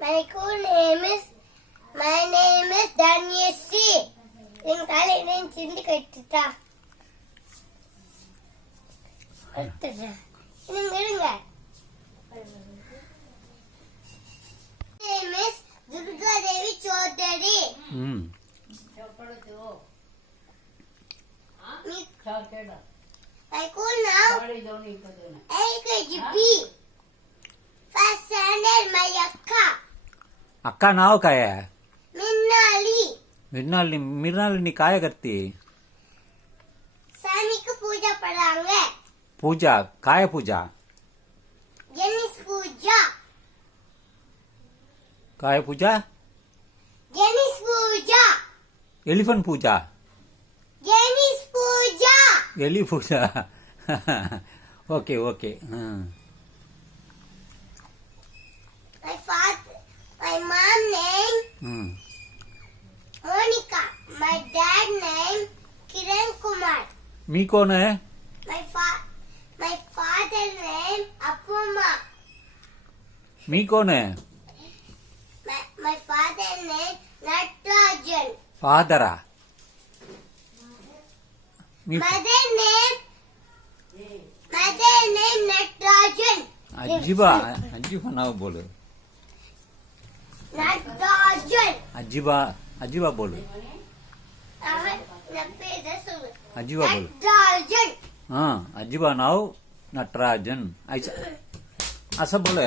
My cool name is Danyasri. In Kalinin Chindikata. Name is Durga Devi Chaudhary. My cool now LKGB. First standard my akka. अक्का नाव काय आहे? Minnali. मिरनालिनी काय करते? Sani को पूजा पढ़ाएंगे. पूजा काय पूजा? Genis पूजा. काय Pooja? Genis Pooja. Elephant Pooja. Genis Pooja. एली Pooja. Okay okay. My mom name Monica. My dad name Kiran Kumar. मी कोण आहे? My father name Apuma. मी कोण आहे? My father name Natarajan. फादरा. Me Mother name Natarajan. अजिबा नाव बोल. Natarajan. अजिबा बोल. अजिबा बोल. Natarajan. हा अजिबा नाव नटराजन असं बोल.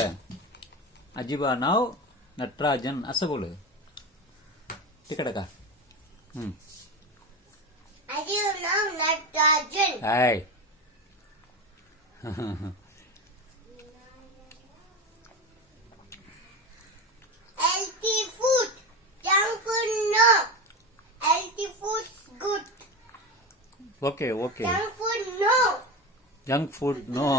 अजिबा नाव नटराजन असं बोल. तिकडे का? Ajiba name Natarajan. Hi. Healthy food. Junk food no. Healthy food good. Okay okay. Junk food no. Junk food no.